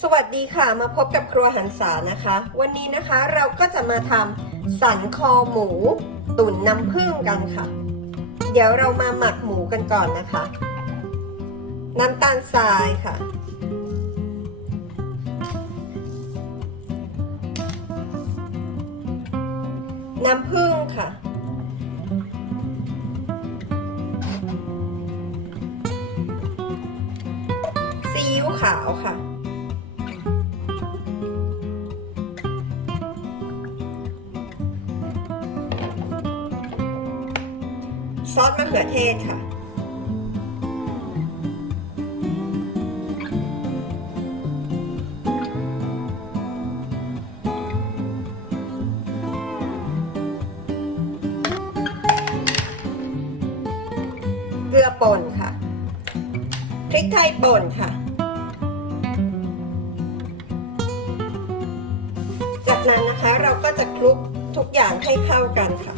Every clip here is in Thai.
สวัสดีค่ะมาพบกับครัวหันษานะคะ วันนี้นะคะเราก็จะมาทำสันคอหมู ตุ๋นน้ำผึ้งกันค่ะ เดี๋ยวเรามาหมักหมูกันก่อนนะคะ น้ำตาลทรายค่ะ น้ำผึ้งค่ะ ซีอิ๊วขาวค่ะ ซอสมะเขือเทศค่ะ เกลือป่นค่ะ พริกไทยป่นค่ะ จากนั้นนะคะเราก็จะคลุกทุกอย่างให้เข้ากันค่ะ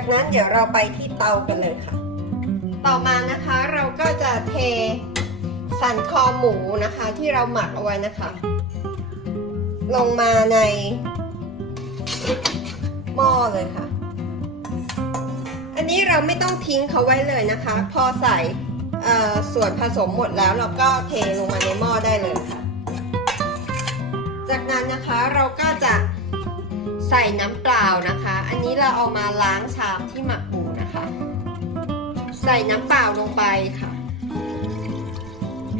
จากนั้นเดี๋ยวเราไปที่เตากันเลยค่ะ ต่อมานะคะเราก็จะเทสันคอหมูนะคะ ที่เราหมักเอาไว้นะคะ ลงมาในหม้อเลยค่ะ อันนี้เราไม่ต้องทิ้งเขาไว้เลยนะคะ พอใส่ส่วนผสมหมดแล้วเราก็เทลงมาในหม้อได้เลยค่ะ จากนั้นนะคะเราก็จะ ใส่น้ำเปล่านะคะ อันนี้เราเอามาล้างชามที่หมักหมูนะคะ ใส่น้ำเปล่าลงไปค่ะ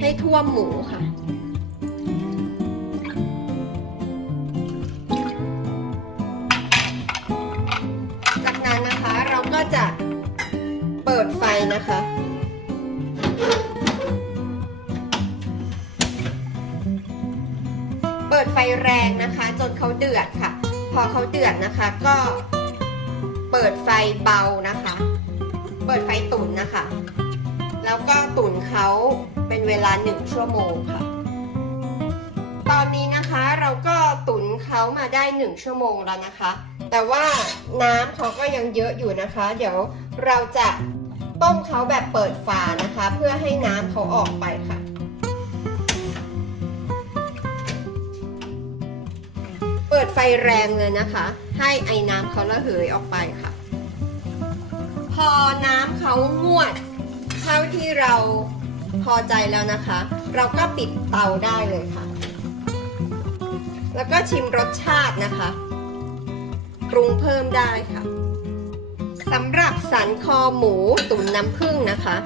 ให้ท่วมหมูค่ะ จากนั้นนะคะเราก็จะเปิดไฟนะคะเปิดไฟแรงนะคะ จนเขาเดือดค่ะ อเขาเดือดนะคะ ก็เปิดไฟเบานะคะ เปิดไฟตุ๋นนะคะ แล้วก็ตุ๋นเขาเป็นเวลาหนึ่งชั่วโมงค่ะ ตอนนี้นะคะเราก็ตุ๋นเขามาได้หนึ่งชั่วโมงแล้วนะคะ แต่ว่าน้ำเขาก็ยังเยอะอยู่นะคะ เดี๋ยวเราจะต้มเขาแบบเปิดฝานะคะ เพื่อให้น้ำเขาออกไปค่ะ ปิดไฟแรงเลยนะคะ ให้ไอ้น้ำเขาระเหยออกไปค่ะ พอน้ำเขางวดเท่าที่เราพอใจแล้วนะคะ เราก็ปิดเตาได้เลยค่ะ แล้วก็ชิมรสชาตินะคะปรุงเพิ่มได้ค่ะสำหรับสันคอหมูตุ๋นน้ำผึ้งนะคะ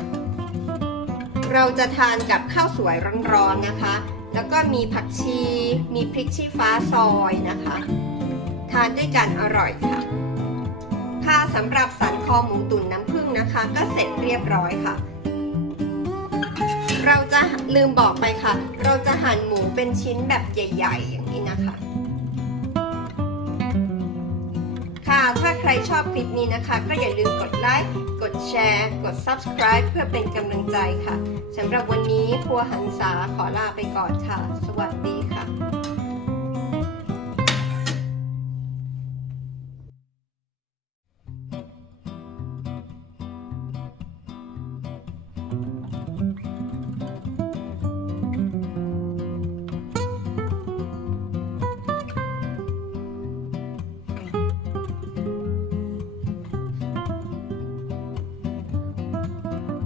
เราจะทานกับข้าวสวยร้อนๆนะคะ แล้วก็มีผักชี มีพริกชี้ฟ้าซอยนะคะ ทานด้วยกันอร่อยค่ะ ค่ะสำหรับสันคอหมูตุ๋นน้ำผึ้งนะคะ ก็เสร็จเรียบร้อยค่ะ เราจะลืมบอกไปค่ะ เราจะหั่นหมูเป็นชิ้นแบบใหญ่ ๆ อย่างนี้นะคะค่ะ รชอบคลิปนี้นะคะ ก็อย่าลืมกดไลค์ กดแชร์ กด subscribe เพื่อเป็นกำลังใจค่ะสำหรับวันนี้ครัวหันษาขอลาไปก่อนค่ะ สวัสดีค่ะ